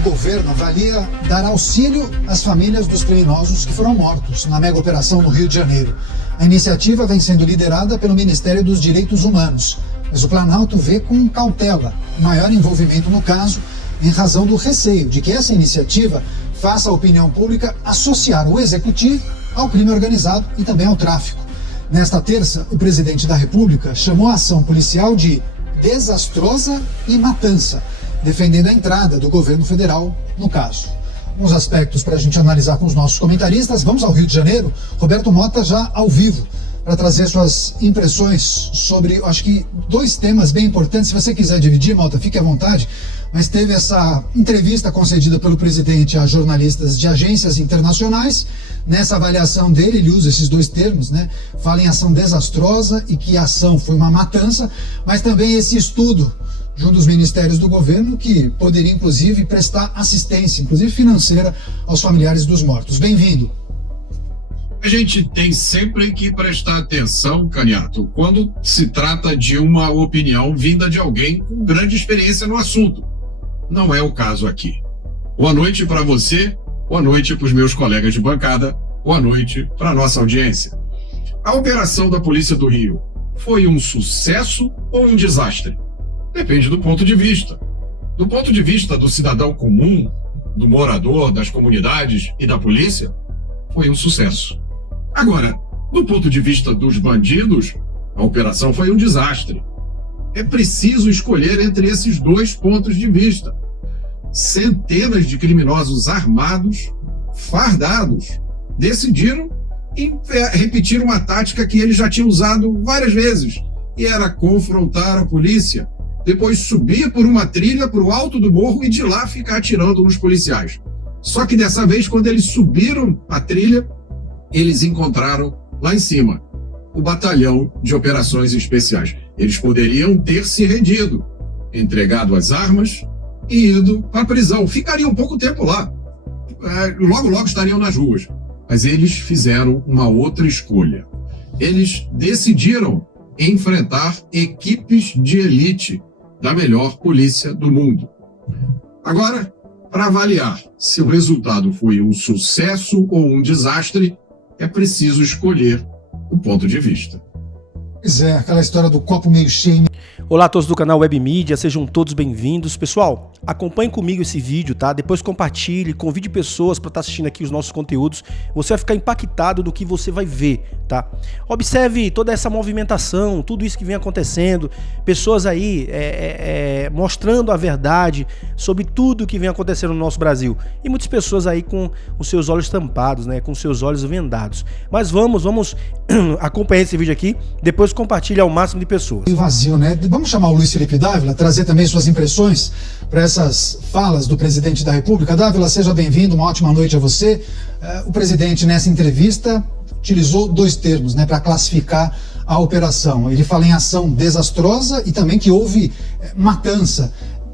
O governo avalia dar auxílio às famílias dos criminosos que foram mortos na mega operação no Rio de Janeiro. A iniciativa vem sendo liderada pelo Ministério dos Direitos Humanos, mas o Planalto vê com cautela o maior envolvimento no caso, em razão do receio de que essa iniciativa faça a opinião pública associar o executivo ao crime organizado e também ao tráfico. Nesta terça, o presidente da República chamou a ação policial de desastrosa e matança, defendendo a entrada do governo federal no caso. Alguns aspectos para a gente analisar com os nossos comentaristas. Vamos ao Rio de Janeiro. Roberto Mota já ao vivo para trazer suas impressões sobre, acho que, dois temas bem importantes. Se você quiser dividir, Mota, fique à vontade. Mas teve essa entrevista concedida pelo presidente a jornalistas de agências internacionais. Nessa avaliação dele, ele usa esses dois termos, né? Fala em ação desastrosa e que a ação foi uma matança, mas também esse estudo de um dos ministérios do governo que poderia, inclusive, prestar assistência, inclusive financeira, aos familiares dos mortos. Bem-vindo. A gente tem sempre que prestar atenção, Caniato, quando se trata de uma opinião vinda de alguém com grande experiência no assunto. Não é o caso aqui. Boa noite para você, boa noite para os meus colegas de bancada, boa noite para a nossa audiência. A operação da Polícia do Rio foi um sucesso ou um desastre? Depende do ponto de vista. Do ponto de vista do cidadão comum, do morador, das comunidades e da polícia, foi um sucesso. Agora, do ponto de vista dos bandidos, a operação foi um desastre. É preciso escolher entre esses dois pontos de vista. Centenas de criminosos armados, fardados, decidiram repetir uma tática que eles já tinham usado várias vezes, e era confrontar a polícia, depois subir por uma trilha para o alto do morro e de lá ficar atirando nos policiais. Só que dessa vez, quando eles subiram a trilha, eles encontraram lá em cima o batalhão de operações especiais. Eles poderiam ter se rendido, entregado as armas e ido para a prisão. Ficariam pouco tempo lá. Logo estariam nas ruas. Mas eles fizeram uma outra escolha. Eles decidiram enfrentar equipes de elite da melhor polícia do mundo. Agora, para avaliar se o resultado foi um sucesso ou um desastre, é preciso escolher o ponto de vista. Pois é, aquela história do copo meio cheio. Olá a todos do canal Web Mídia, sejam todos bem-vindos. Pessoal, acompanhe comigo esse vídeo, tá? Depois compartilhe, convide pessoas para estar assistindo aqui os nossos conteúdos. Você vai ficar impactado do que você vai ver, tá? Observe toda essa movimentação, tudo isso que vem acontecendo, pessoas aí mostrando a verdade sobre tudo que vem acontecendo no nosso Brasil. E muitas pessoas aí com os seus olhos tampados, né? Com os seus olhos vendados. Mas vamos acompanhar esse vídeo aqui, depois compartilhe ao máximo de pessoas. Vazio, né? Vamos chamar o Luiz Felipe Dávila, trazer também suas impressões para essas falas do presidente da República. Dávila, seja bem-vindo, uma ótima noite a você. O presidente, nessa entrevista, utilizou dois termos, né, para classificar a operação. Ele fala em ação desastrosa e também que houve matança,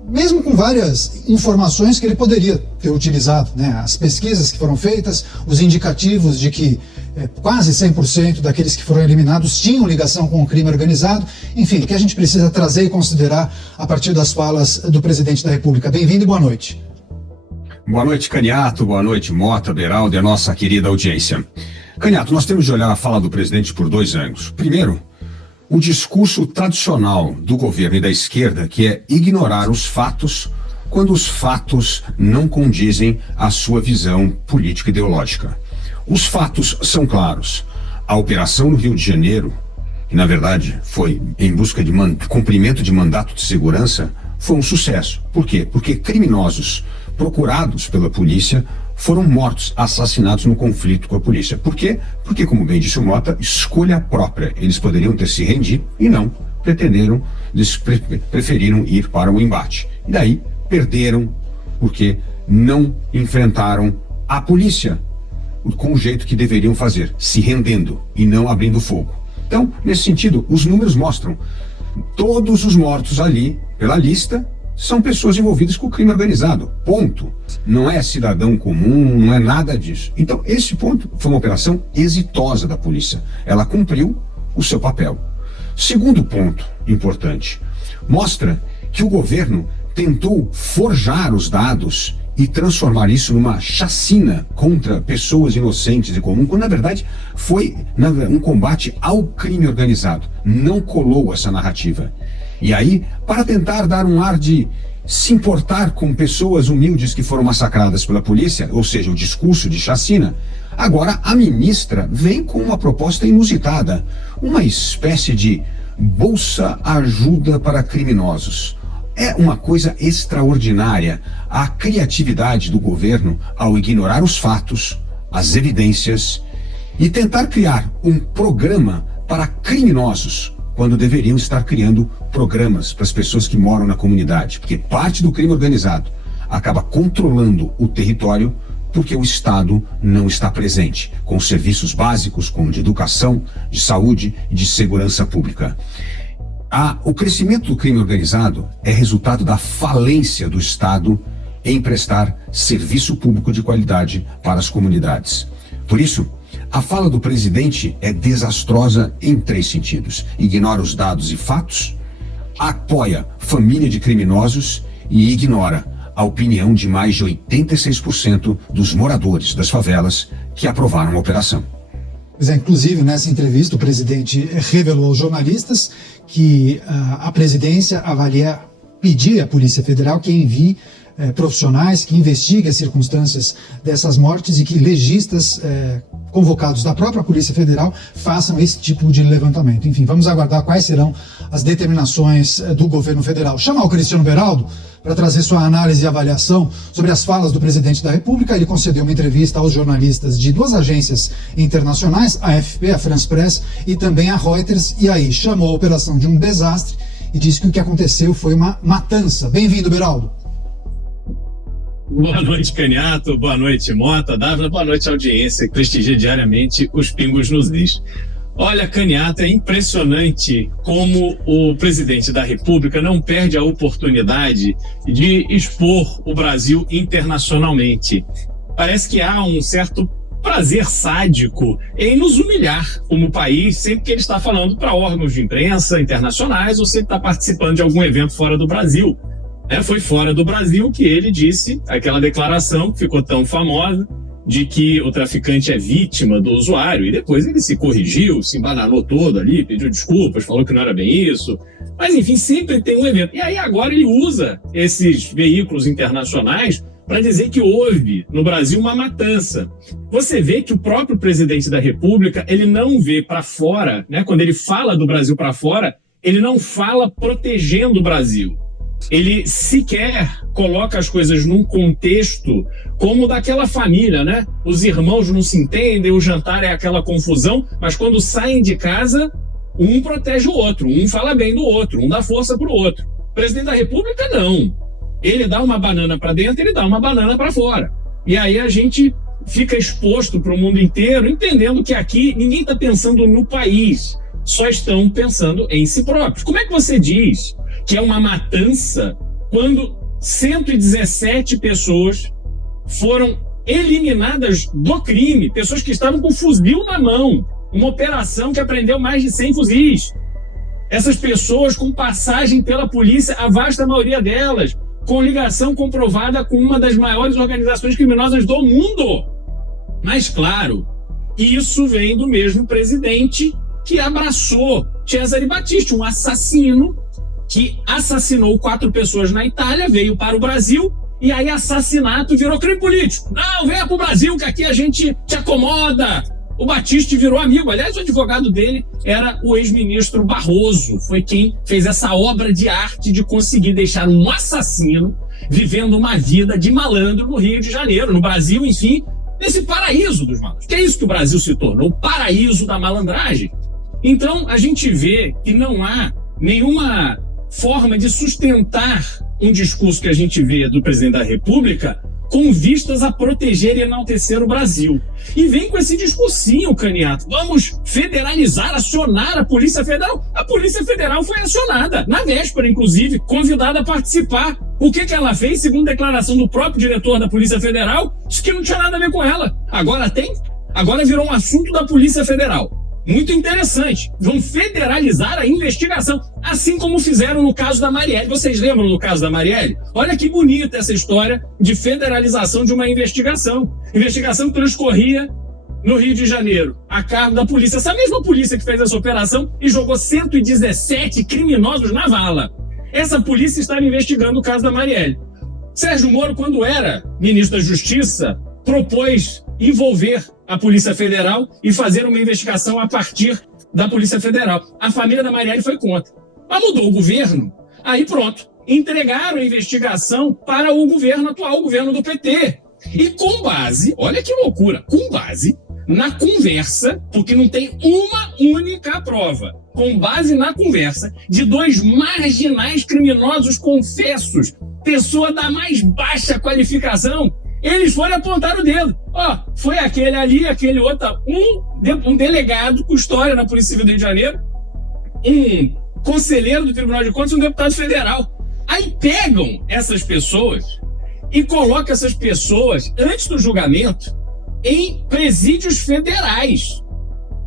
mesmo com várias informações que ele poderia ter utilizado, né? As pesquisas que foram feitas, os indicativos de que quase 100% daqueles que foram eliminados tinham ligação com o crime organizado. Enfim, o que a gente precisa trazer e considerar a partir das falas do presidente da República. Bem-vindo e boa noite. Boa noite, Caniato, boa noite, Mota, Beraldo e a nossa querida audiência. Caniato, nós temos de olhar a fala do presidente por dois ângulos. Primeiro, o discurso tradicional do governo e da esquerda, que é ignorar os fatos quando os fatos não condizem à sua visão política e ideológica. Os fatos são claros. A operação no Rio de Janeiro, que na verdade foi em busca de cumprimento de mandato de segurança, foi um sucesso. Por quê? Porque criminosos procurados pela polícia foram mortos, assassinados no conflito com a polícia. Por quê? Porque, como bem disse o Mota, escolha própria. Eles poderiam ter se rendido e não pretenderam, eles preferiram ir para o embate. E daí perderam porque não enfrentaram a polícia com o jeito que deveriam fazer, se rendendo e não abrindo fogo. Então, nesse sentido, os números mostram todos os mortos ali, pela lista, são pessoas envolvidas com o crime organizado, ponto. Não é cidadão comum, não é nada disso. Então, esse ponto foi uma operação exitosa da polícia. Ela cumpriu o seu papel. Segundo ponto importante, mostra que o governo tentou forjar os dados e transformar isso numa chacina contra pessoas inocentes e comuns, quando na verdade foi um combate ao crime organizado. Não colou essa narrativa. E aí, para tentar dar um ar de se importar com pessoas humildes que foram massacradas pela polícia, ou seja, o discurso de chacina, agora a ministra vem com uma proposta inusitada, uma espécie de bolsa ajuda para criminosos. É uma coisa extraordinária a criatividade do governo ao ignorar os fatos, as evidências e tentar criar um programa para criminosos, quando deveriam estar criando programas para as pessoas que moram na comunidade, porque parte do crime organizado acaba controlando o território porque o Estado não está presente com os serviços básicos, como de educação, de saúde e de segurança pública. O crescimento do crime organizado é resultado da falência do Estado em prestar serviço público de qualidade para as comunidades. Por isso, a fala do presidente é desastrosa em 3 sentidos. Ignora os dados e fatos, apoia família de criminosos e ignora a opinião de mais de 86% dos moradores das favelas que aprovaram a operação. Pois é, inclusive, nessa entrevista, o presidente revelou aos jornalistas que a presidência pedir à Polícia Federal que envie profissionais, que investiguem as circunstâncias dessas mortes e que legistas convocados da própria Polícia Federal façam esse tipo de levantamento. Enfim, vamos aguardar quais serão as determinações do governo federal. Chamar o Cristiano Beraldo para trazer sua análise e avaliação sobre as falas do presidente da República. Ele concedeu uma entrevista aos jornalistas de 2 agências internacionais, a AFP, a France Press e também a Reuters, e aí chamou a operação de um desastre e disse que o que aconteceu foi uma matança. Bem-vindo, Beraldo. Boa noite, Canhato. Boa noite, Mota. Dávila, boa noite, audiência que prestigia diariamente os Pingos nos Is. Olha, Canhato, é impressionante como o presidente da República não perde a oportunidade de expor o Brasil internacionalmente. Parece que há um certo prazer sádico em nos humilhar como país sempre que ele está falando para órgãos de imprensa internacionais ou sempre está participando de algum evento fora do Brasil. Foi fora do Brasil que ele disse aquela declaração que ficou tão famosa de que o traficante é vítima do usuário, e depois ele se corrigiu, se embananou todo ali, pediu desculpas, falou que não era bem isso, mas enfim, sempre tem um evento. E aí agora ele usa esses veículos internacionais para dizer que houve no Brasil uma matança. Você vê que o próprio presidente da República, ele não vê para fora, quando ele fala do Brasil para fora, ele não fala protegendo o Brasil. Ele sequer coloca as coisas num contexto como daquela família, Os irmãos não se entendem, o jantar é aquela confusão, mas quando saem de casa, um protege o outro, um fala bem do outro, um dá força pro outro. O presidente da República, não. Ele dá uma banana para dentro, ele dá uma banana para fora. E aí a gente fica exposto para o mundo inteiro, entendendo que aqui ninguém está pensando no país, só estão pensando em si próprios. Como é que você diz que é uma matança quando 117 pessoas foram eliminadas do crime, pessoas que estavam com fuzil na mão, uma operação que apreendeu mais de 100 fuzis. Essas pessoas com passagem pela polícia, a vasta maioria delas, com ligação comprovada com uma das maiores organizações criminosas do mundo. Mas, claro, isso vem do mesmo presidente que abraçou Cesare Battisti, um assassino que assassinou 4 pessoas na Itália, veio para o Brasil, e aí assassinato virou crime político. Não, venha para o Brasil que aqui a gente te acomoda. O Battisti virou amigo. Aliás, o advogado dele era o ex-ministro Barroso. Foi quem fez essa obra de arte de conseguir deixar um assassino vivendo uma vida de malandro no Rio de Janeiro, no Brasil, enfim, nesse paraíso dos malandros. Que é isso que o Brasil se tornou, o paraíso da malandragem. Então, a gente vê que não há nenhuma forma de sustentar um discurso que a gente vê do presidente da República com vistas a proteger e enaltecer o Brasil. E vem com esse discursinho, Canhato. Vamos federalizar, acionar a Polícia Federal. A Polícia Federal foi acionada, na véspera, inclusive, convidada a participar. O que ela fez, segundo declaração do próprio diretor da Polícia Federal, disse que não tinha nada a ver com ela. Agora tem? Agora virou um assunto da Polícia Federal. Muito interessante. Vão federalizar a investigação. Assim como fizeram no caso da Marielle. Vocês lembram do caso da Marielle? Olha que bonita essa história de federalização de uma investigação. Investigação que transcorria no Rio de Janeiro, a cargo da polícia. Essa mesma polícia que fez essa operação e jogou 117 criminosos na vala. Essa polícia estava investigando o caso da Marielle. Sérgio Moro, quando era ministro da Justiça, propôs envolver a Polícia Federal e fazer uma investigação a partir da Polícia Federal. A família da Marielle foi contra. Mas mudou o governo, aí pronto. Entregaram a investigação para o governo atual, o governo do PT. E com base, olha que loucura, com base na conversa, porque não tem uma única prova, com base na conversa de dois marginais criminosos confessos, pessoa da mais baixa qualificação, eles foram apontar o dedo. Ó, foi aquele ali, aquele outro, um delegado, custódia na Polícia Civil do Rio de Janeiro, um conselheiro do Tribunal de Contas e um deputado federal. Aí pegam essas pessoas e colocam essas pessoas, antes do julgamento, em presídios federais.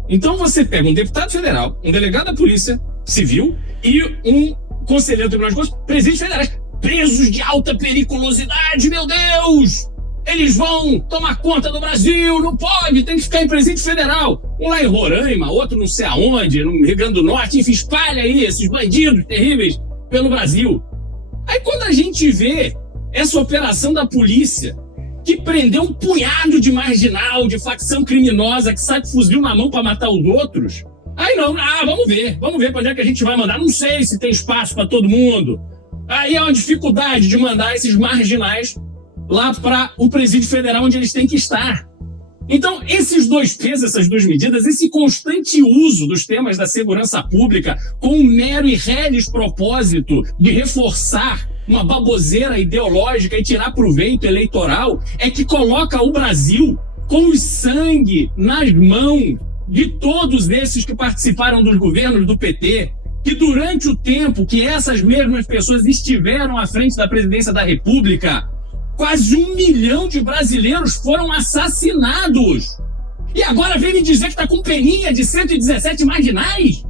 Então você pega um deputado federal, um delegado da Polícia Civil e um conselheiro do Tribunal de Contas, presídios federais, presos de alta periculosidade, meu Deus! Eles vão tomar conta do Brasil, não pode, tem que ficar em presídio federal. Um lá em Roraima, outro não sei aonde, no Rio Grande do Norte, enfim, espalha aí esses bandidos terríveis pelo Brasil. Aí quando a gente vê essa operação da polícia, que prendeu um punhado de marginal, de facção criminosa, que sai com fuzil na mão para matar os outros, aí não, vamos ver para onde é que a gente vai mandar, não sei se tem espaço para todo mundo. Aí é uma dificuldade de mandar esses marginais lá para o presídio federal onde eles têm que estar. Então, esses dois pesos, essas duas medidas, esse constante uso dos temas da segurança pública com um mero e reles propósito de reforçar uma baboseira ideológica e tirar proveito eleitoral, é que coloca o Brasil com o sangue nas mãos de todos esses que participaram dos governos do PT, que durante o tempo que essas mesmas pessoas estiveram à frente da presidência da República, quase 1 milhão de brasileiros foram assassinados. E agora vem me dizer que está com peninha de 117 marginais?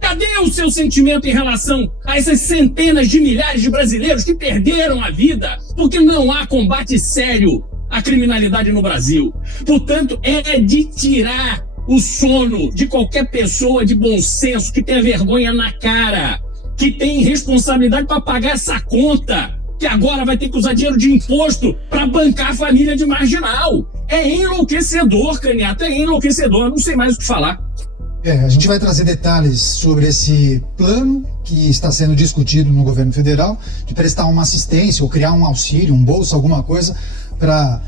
Cadê o seu sentimento em relação a essas centenas de milhares de brasileiros que perderam a vida porque não há combate sério à criminalidade no Brasil? Portanto, é de tirar o sono de qualquer pessoa de bom senso que tenha vergonha na cara, que tem responsabilidade para pagar essa conta, que agora vai ter que usar dinheiro de imposto para bancar a família de marginal. É enlouquecedor, Canhato, é enlouquecedor, eu não sei mais o que falar. A gente vai trazer detalhes sobre esse plano que está sendo discutido no governo federal, de prestar uma assistência ou criar um auxílio, um bolsa, alguma coisa, para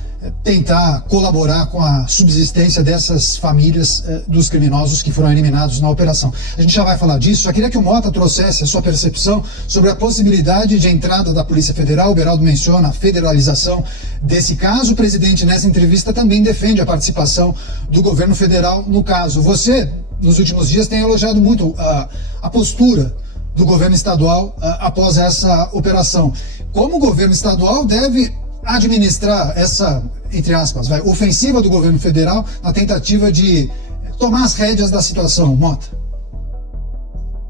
tentar colaborar com a subsistência dessas famílias dos criminosos que foram eliminados na operação. A gente já vai falar disso, só queria que o Mota trouxesse a sua percepção sobre a possibilidade de entrada da Polícia Federal. O Beraldo menciona a federalização desse caso. O presidente, nessa entrevista, também defende a participação do governo federal no caso. Você, nos últimos dias, tem elogiado muito a postura do governo estadual após essa operação. Como o governo estadual deve administrar essa, entre aspas, ofensiva do governo federal na tentativa de tomar as rédeas da situação, Mota?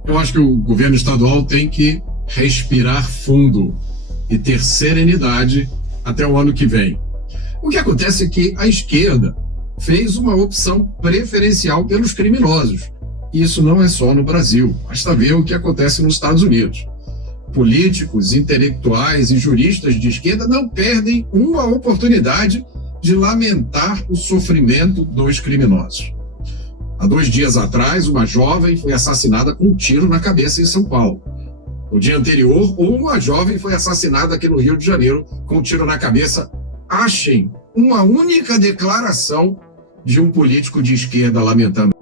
Eu acho que o governo estadual tem que respirar fundo e ter serenidade até o ano que vem. O que acontece é que a esquerda fez uma opção preferencial pelos criminosos. E isso não é só no Brasil, basta ver o que acontece nos Estados Unidos. Políticos, intelectuais e juristas de esquerda não perdem uma oportunidade de lamentar o sofrimento dos criminosos. Há 2 dias atrás, uma jovem foi assassinada com um tiro na cabeça em São Paulo. No dia anterior, uma jovem foi assassinada aqui no Rio de Janeiro com um tiro na cabeça. Achem uma única declaração de um político de esquerda lamentando.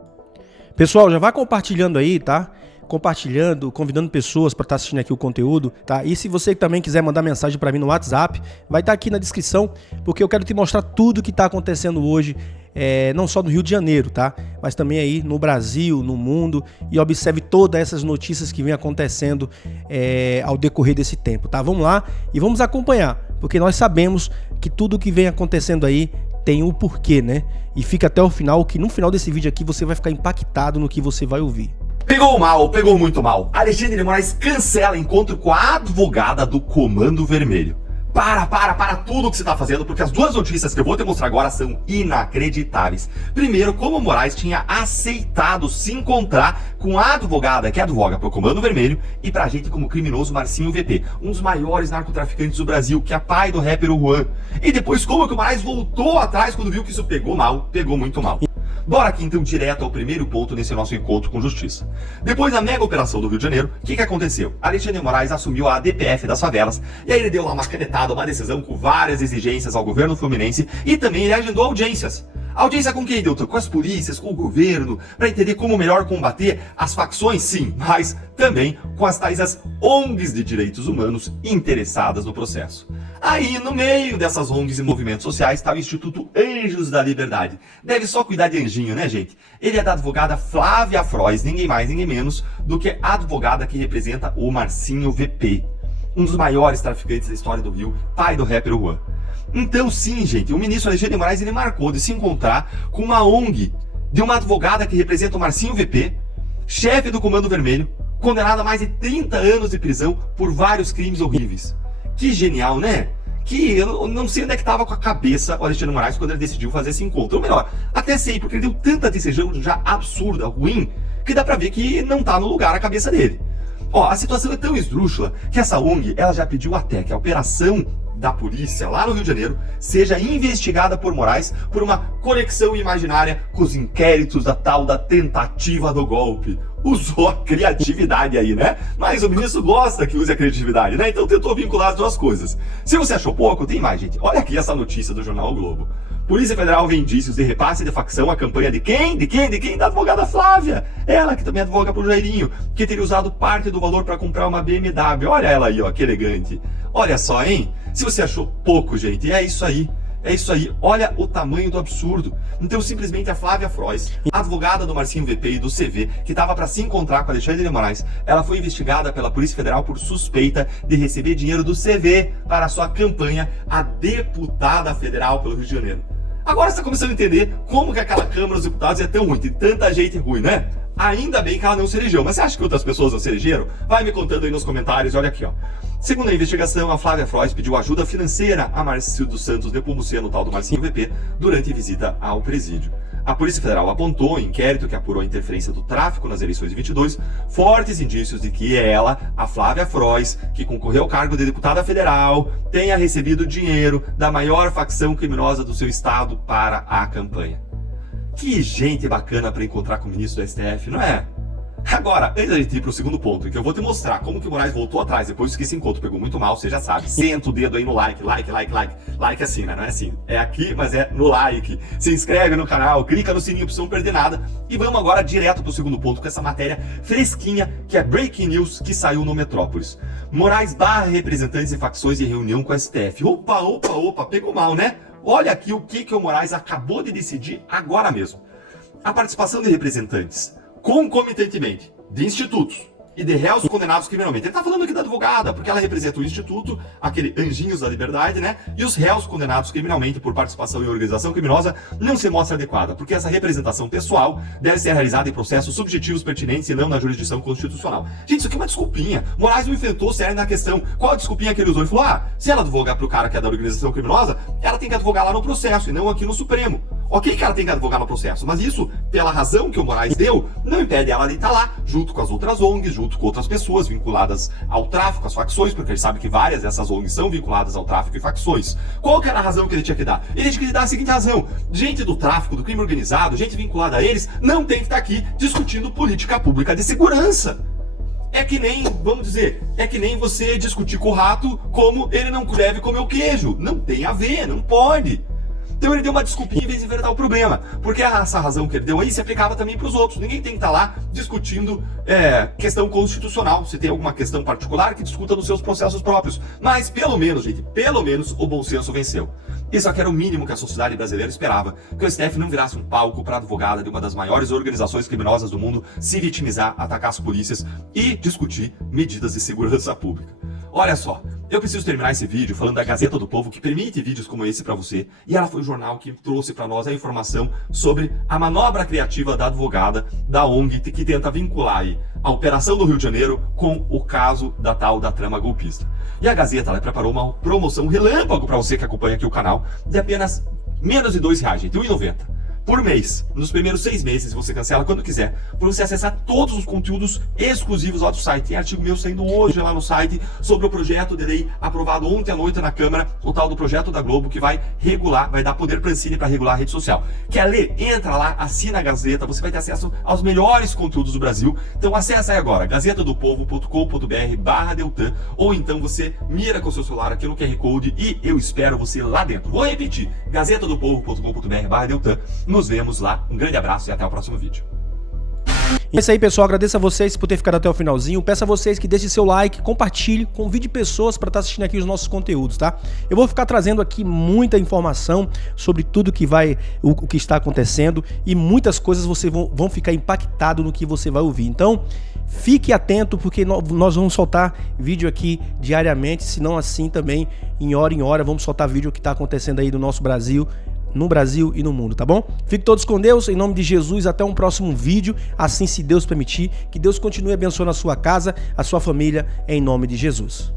Pessoal, já vai compartilhando aí, tá? Compartilhando, convidando pessoas para estar assistindo aqui o conteúdo, tá? E se você também quiser mandar mensagem para mim no WhatsApp, vai estar aqui na descrição, porque eu quero te mostrar tudo que está acontecendo hoje, não só no Rio de Janeiro, tá? Mas também aí no Brasil, no mundo, e observe todas essas notícias que vem acontecendo ao decorrer desse tempo, tá? Vamos lá e vamos acompanhar, porque nós sabemos que tudo que vem acontecendo aí tem o porquê, né? E fica até o final, que no final desse vídeo aqui você vai ficar impactado no que você vai ouvir. Pegou mal, pegou muito mal. Alexandre de Moraes cancela encontro com a advogada do Comando Vermelho. Para tudo que você está fazendo, porque as duas notícias que eu vou te mostrar agora são inacreditáveis. Primeiro, como o Moraes tinha aceitado se encontrar com a advogada que advoga para o Comando Vermelho e pra gente como criminoso Marcinho VP, um dos maiores narcotraficantes do Brasil, que é pai do rapper Juan. E depois, como que o Moraes voltou atrás quando viu que isso pegou mal, pegou muito mal. Bora aqui então direto ao primeiro ponto nesse nosso encontro com justiça. Depois da mega operação do Rio de Janeiro, o que aconteceu? Alexandre de Moraes assumiu a DPF das favelas, e aí ele deu lá uma canetada, uma decisão com várias exigências ao governo fluminense, e também ele agendou audiências. Audiência com quem, doutor? Com as polícias, com o governo, para entender como melhor combater as facções, sim, mas também com as tais as ONGs de direitos humanos interessadas no processo. Aí, no meio dessas ONGs e movimentos sociais, está o Instituto Anjos da Liberdade. Deve só cuidar de anjinho, né, gente? Ele é da advogada Flávia Frois, ninguém mais, ninguém menos do que a advogada que representa o Marcinho VP, um dos maiores traficantes da história do Rio, pai do rapper Juan. Então, sim, gente, o ministro Alexandre de Moraes ele marcou de se encontrar com uma ONG de uma advogada que representa o Marcinho VP, chefe do Comando Vermelho, condenado a mais de 30 anos de prisão por vários crimes horríveis. Que genial, né? Que eu não sei onde é que estava com a cabeça o Alexandre de Moraes quando ele decidiu fazer esse encontro. Ou melhor, até sei, porque ele deu tanta decisão já absurda, ruim, que dá pra ver que não tá no lugar a cabeça dele. Ó, a situação é tão esdrúxula que essa ONG, ela já pediu até que a operação da polícia lá no Rio de Janeiro seja investigada por Moraes por uma conexão imaginária com os inquéritos da tal da tentativa do golpe. Usou a criatividade aí, né? Mas o ministro gosta que use a criatividade, né? Então tentou vincular as duas coisas. Se você achou pouco, tem mais, gente. Olha aqui essa notícia do jornal O Globo. Polícia Federal vê indícios de repasse de facção à campanha de quem? De quem? Da advogada Flávia. Ela que também advoga pro Jairinho, que teria usado parte do valor para comprar uma BMW. Olha ela aí, ó, que elegante. Olha só, hein? Se você achou pouco, gente, é isso aí. É isso aí, olha o tamanho do absurdo. Então, simplesmente a Flávia Frois, advogada do Marcinho VP e do CV, que estava para se encontrar com Alexandre de Moraes, ela foi investigada pela Polícia Federal por suspeita de receber dinheiro do CV para sua campanha a deputada federal pelo Rio de Janeiro. Agora você está começando a entender como que aquela Câmara dos Deputados é tão ruim, tem tanta gente ruim, né? Ainda bem que ela não se elegeu, mas você acha que outras pessoas não se elegeram? Vai me contando aí nos comentários, olha aqui, ó. Segundo a investigação, a Flávia Frois pediu ajuda financeira a Márcio dos Santos Nepomuceno, tal do Marcinho VP, durante visita ao presídio. A Polícia Federal apontou, em inquérito que apurou a interferência do tráfico nas eleições de 22, fortes indícios de que ela, a Flávia Frois, que concorreu ao cargo de deputada federal, tenha recebido dinheiro da maior facção criminosa do seu estado para a campanha. Que gente bacana para encontrar com o ministro do STF, não é? Agora, antes da gente ir pro segundo ponto, que eu vou te mostrar como que o Moraes voltou atrás, depois que esse encontro pegou muito mal, você já sabe. Senta o dedo aí no like assim, né? Não é assim, é aqui, mas é no like. Se inscreve no canal, clica no sininho pra você não perder nada. E vamos agora direto pro segundo ponto, com essa matéria fresquinha, que é Breaking News, que saiu no Metrópolis. Moraes barra representantes e facções em reunião com a STF. Opa, pegou mal, né? Olha aqui o que o Moraes acabou de decidir agora mesmo. A participação de representantes concomitantemente de institutos e de réus condenados criminalmente. Ele tá falando aqui da advogada, porque ela representa o instituto, aquele Anjinhos da Liberdade, né? E os réus condenados criminalmente por participação em organização criminosa não se mostra adequada, porque essa representação pessoal deve ser realizada em processos subjetivos pertinentes e não na jurisdição constitucional. Gente, isso aqui é uma desculpinha. Moraes não enfrentou sério na questão. Qual a desculpinha que ele usou? Ele falou, se ela advogar pro cara que é da organização criminosa, ela tem que advogar lá no processo e não aqui no Supremo. Ok que ela tem que advogar no processo, mas isso, pela razão que o Moraes deu, não impede ela de estar lá, junto com as outras ONGs, junto com outras pessoas vinculadas ao tráfico, às facções, porque ele sabe que várias dessas ONGs são vinculadas ao tráfico e facções. Qual que era a razão que ele tinha que dar? Ele tinha que dar a seguinte razão: gente do tráfico, do crime organizado, gente vinculada a eles, não tem que estar aqui discutindo política pública de segurança. É que nem, vamos dizer, é que nem você discutir com o rato como ele não deve comer o queijo. Não tem a ver, não pode. Então ele deu uma desculpinha em vez de enfrentar o problema, porque essa razão que ele deu aí se aplicava também para os outros. Ninguém tem que estar lá discutindo questão constitucional. Se tem alguma questão particular, que discuta nos seus processos próprios. Mas pelo menos, gente, pelo menos o bom senso venceu. Isso aqui era o mínimo que a sociedade brasileira esperava, que o STF não virasse um palco para a advogada de uma das maiores organizações criminosas do mundo se vitimizar, atacar as polícias e discutir medidas de segurança pública. Olha só, Eu preciso terminar esse vídeo falando da Gazeta do Povo, que permite vídeos como esse para você. E ela foi o jornal que trouxe para nós a informação sobre a manobra criativa da advogada da ONG que tenta vincular aí a operação do Rio de Janeiro com o caso da tal da trama golpista. E a Gazeta, ela preparou uma promoção relâmpago para você que acompanha aqui o canal de apenas menos de R$2, gente, R$1,90. Por mês, nos primeiros 6 meses, você cancela quando quiser, para você acessar todos os conteúdos exclusivos lá do site. Tem artigo meu saindo hoje lá no site sobre o projeto de lei aprovado ontem à noite na Câmara, o tal do projeto da Globo, que vai regular, vai dar poder para a Ancine para regular a rede social. Quer ler? Entra lá, assina a Gazeta, você vai ter acesso aos melhores conteúdos do Brasil. Então acessa aí agora, gazetadopovo.com.br/Deltan, ou então você mira com o seu celular aqui no QR Code e eu espero você lá dentro. Vou repetir, gazetadopovo.com.br/Deltan. Nos vemos lá, um grande abraço e até o próximo vídeo. É isso aí, pessoal, agradeço a vocês por ter ficado até o finalzinho, peço a vocês que deixem seu like, compartilhe, convide pessoas para estar assistindo aqui os nossos conteúdos, tá? Eu vou ficar trazendo aqui muita informação sobre tudo que o que está acontecendo e muitas coisas vocês vão ficar impactados no que você vai ouvir, então fique atento porque nós vamos soltar vídeo aqui diariamente, se não assim também em hora vamos soltar vídeo que está acontecendo aí no nosso Brasil, no Brasil e no mundo, tá bom? Fiquem todos com Deus, em nome de Jesus, até um próximo vídeo, assim se Deus permitir, que Deus continue abençoando a sua casa, a sua família, em nome de Jesus.